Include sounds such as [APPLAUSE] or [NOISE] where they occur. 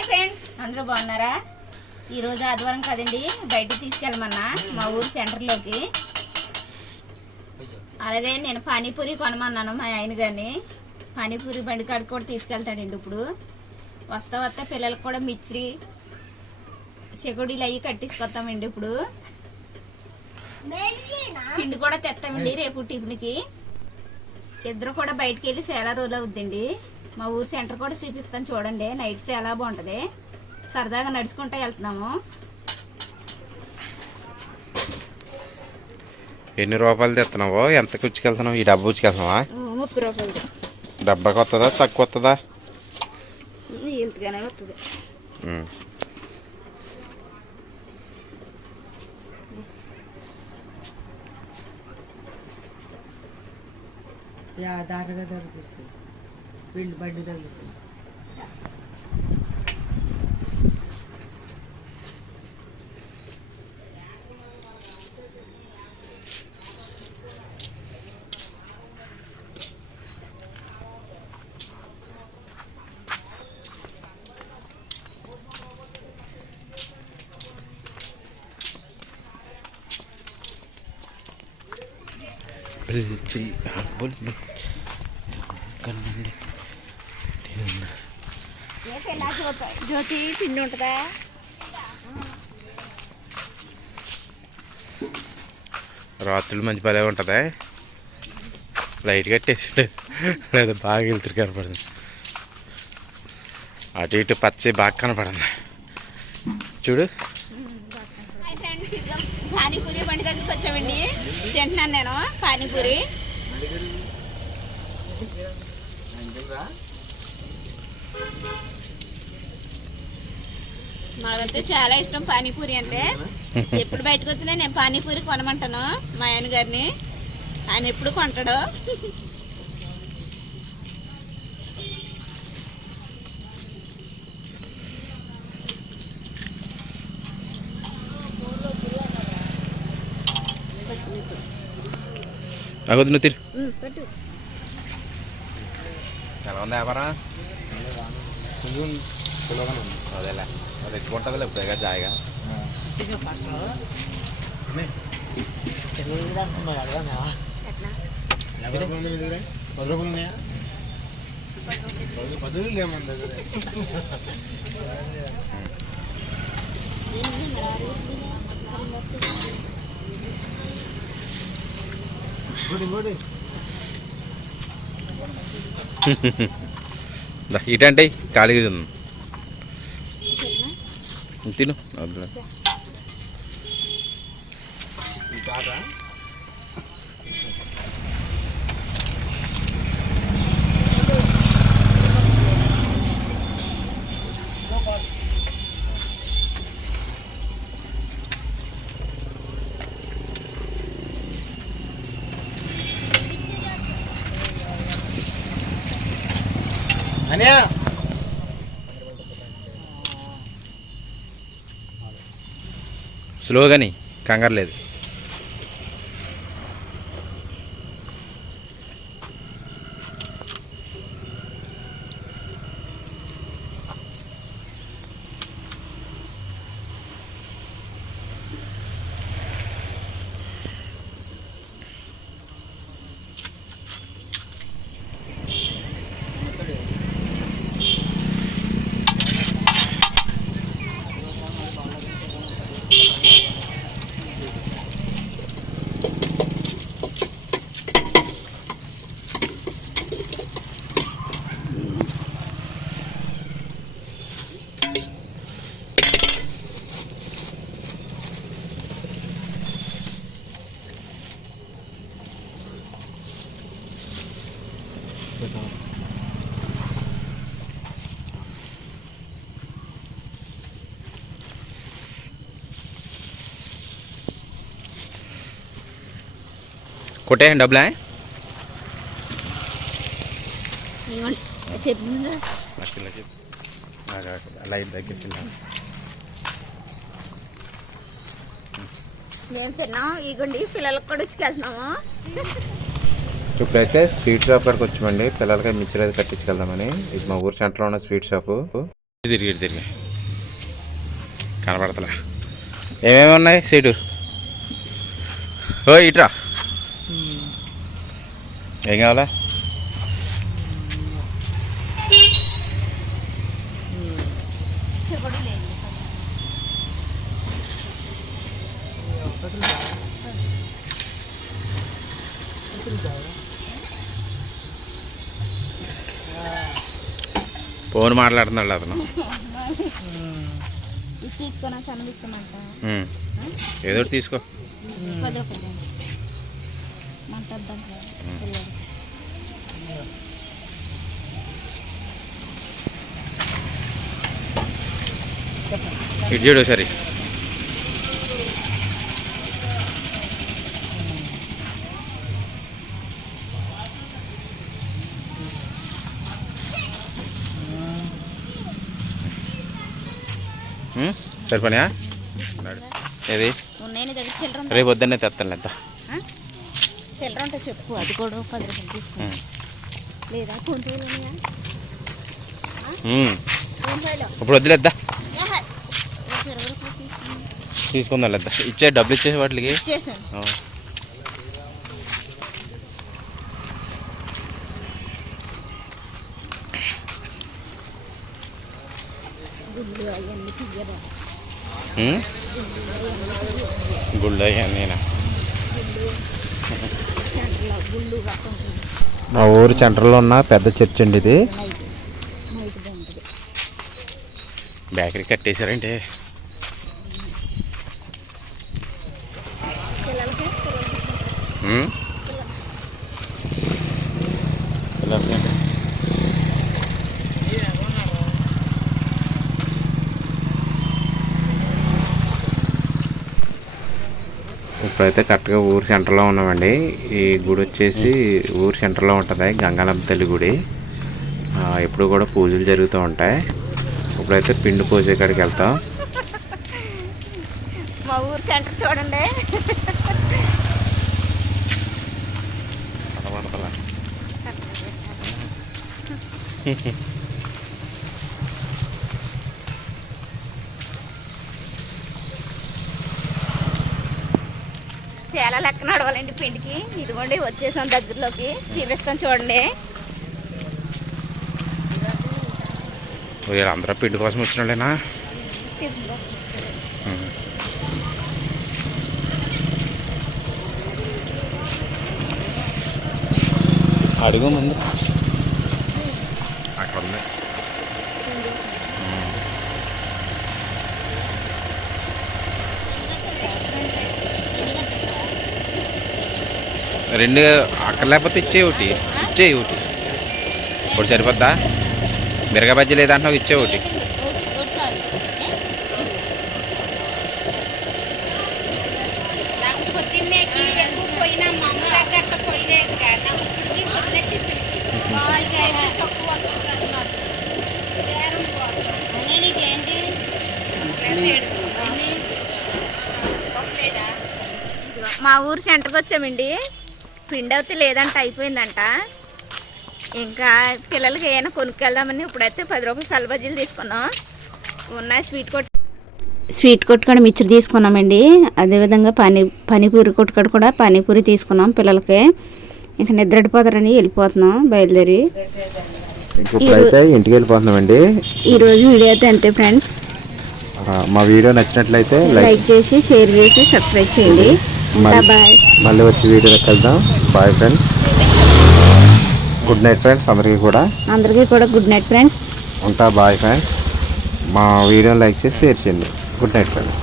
Hi friends అందరూ బాగున్నారా? ఈరోజు ఆదివారం కదండి బయటికి తీసుకెళ్ళమన్నా మా ఊరు సెంటర్లోకి. అలాగే నేను పానీపూరి కొనమన్నాను మా ఆయన గారిని. పానీపూరి బండి కాడికి కూడా తీసుకెళ్తాడండి ఇప్పుడు. వస్తా వస్తా పిల్లలకు కూడా మిర్చి చెగుడీలు అవి కట్టించుకొస్తామండి ఇప్పుడు. పిండి కూడా తెస్తామండి రేపు టిఫిన్కి. ఇద్దరు కూడా బయటికి వెళ్ళి చాలా రోజులు అవుద్దండి. మా ఊరు సెంటర్ కూడా చూపిస్తాను చూడండి. నైట్ చాలా బాగుంటుంది. సరదాగా నడుచుకుంటూ వెళ్తున్నాము. ఎన్ని రూపాయలు తెస్తున్నావో ఎంత కుచ్చుకెళ్తున్నావు? ఈ డబ్బా ఉచ్చుకెళ్తున్నావా ముప్పై రూపాయలు. డబ్బాకి వస్తుందా తక్కువ వస్తుందా ఇంతగానే వస్తుంది యా దాటగా దొరుకుతుంది వీళ్ళు బండి తగ్గుతుంది పిలిచి. జ్యోతి తిండి ఉంటుందా? రాత్రులు మంచి పలే ఉంటుందా? లైట్ కట్టేసి లేదా బాగా వెళ్తురు కనపడింది. అటు ఇటు పచ్చి బాగా కనపడింది. చూడు. పానీపూరి బండి దగ్గరికి వచ్చామండి. తింటున్నాను నేను పానీపూరి. మాకైతే చాలా ఇష్టం పానీపూరి అంటే. ఎప్పుడు బయటకు వచ్చినా నేను పానీపూరి కొనమంటాను మా ఆయన గారిని. ఆయన ఎప్పుడు కొంటాడు. నాకు నువ్వు తిరు ఎలా ఉంది వ్యాపారం. కొంచెం సులభంగా ఉంది. అదేలే. అది ఎక్కువ ఉంటుంది లేకపోతే జాయిగా. ఎట్లా? ఇటంటే ఖాళీగా చూద్దాం తిను. వద్దులే. స్లోగాని కంగారు లేదు కొట్టే డబ్బులా లైట్ దగ్గరికి మేము తిన్నాం ఇగోండి పిల్లలకు కూడా వచ్చుకెళ్తున్నాము ఇప్పుడైతే స్వీట్ షాప్ కాడికి వచ్చామండి. పిల్లలకి మిక్చర్ అయితే కట్టించుకెళ్దామని. ఇది మా ఊరు సెంటర్లో ఉన్న స్వీట్ షాపు. తిరిగి తిరిగి. కనపడతలే ఏమేమి ఉన్నాయి సీటు? ఓ ఇట్రా. ఏం కావాలా? చివడు లేదు ఫోన్ మాట్లాడుతున్నాడు అతను. ఏదో తీసుకో. ఇటు చూడు సరే సరిపోయా ఏది? రేపు పొద్దున్నే తెస్తాను లేదా ఆ? చిల్లర ఉంటే చెప్పు. అది కూడా పది రూపాయలు తీసుకో లేదా ఇప్పుడు వద్దులేద్దా తీసుకుందాం లేదా ఇచ్చే డబ్బులు ఇచ్చే వాటికి. గుళ్ళు అవన్నీ తీయరా? గుళ్ళు నేనా? మా ఊరు సెంటర్లో ఉన్న పెద్ద చర్చ్ అండి ఇది. బేకరీ కట్టేశారంటే. పిల్లలకి ఇప్పుడైతే కరెక్ట్గా ఊరు సెంటర్లో ఉన్నామండి. ఈ గుడి వచ్చేసి ఊరు సెంటర్లో ఉంటుంది గంగానమ్మ తల్లి గుడి. ఎప్పుడు కూడా పూజలు జరుగుతూ ఉంటాయి. ఇప్పుడైతే పిండి పోసే కాడికి వెళ్తాం. మా ఊరు సెంటర్ చూడండి. కనబడతలే. [LAUGHS] చాలా లెక్క నడవాలండి పిండికి. ఇదిగోండి వచ్చేసాం దగ్గరలోకి. చూపిస్తాం చూడండి. వీళ్ళందరూ పిండి కోసం వచ్చినోళ్ళేనా? అడుగు ముందు. అక్కడ ఉంది. రెండు అక్కడ లేకపోతే ఇచ్చే ఒకటి ఇచ్చే ఒకటి ఇప్పుడు సరిపోద్దా మిరగా బజ్జీ లేదంటున్నావు ఇచ్చే ఒకటి మా ఊరు సెంటర్కి వచ్చామండి పిండి అయితే లేదంట అయిపోయిందంట. ఇంకా పిల్లలకి ఏమైనా కొనుక్కెళ్దామని ఇప్పుడైతే పది రూపాయలు సలబజ్జీలు తీసుకున్నాం. ఉన్నాయి స్వీట్ కొట్ స్వీట్ కొట్టు కూడా మిక్చర్ తీసుకున్నామండి. అదేవిధంగా పానీ పానీపూరి కొట్టుకాడ కూడా పానీపూరి తీసుకున్నాం పిల్లలకి. ఇంకా నిద్రడిపోతారని వెళ్ళిపోతున్నాం బయలుదేరి. ఇప్పుడైతే ఇంటికి వెళ్ళిపోతున్నామండి. ఈరోజు వీడియో అయితే అంతే ఫ్రెండ్స్. మా వీడియో నచ్చినట్లయితే లైక్ చేసి షేర్ చేసి సబ్స్క్రైబ్ చేయండి. మళ్ళీ- వచ్చి వీడియోలోకి వెళ్దాం. Bye friends good night friends అందరికీ కూడా. అందరికీ కూడా గుడ్ నైట్ ఫ్రెండ్స్ ఉంటా బాయ్ ఫ్రెండ్స్ మా వీడియో లైక్ చేసి షేర్ చేయండి. Good night friends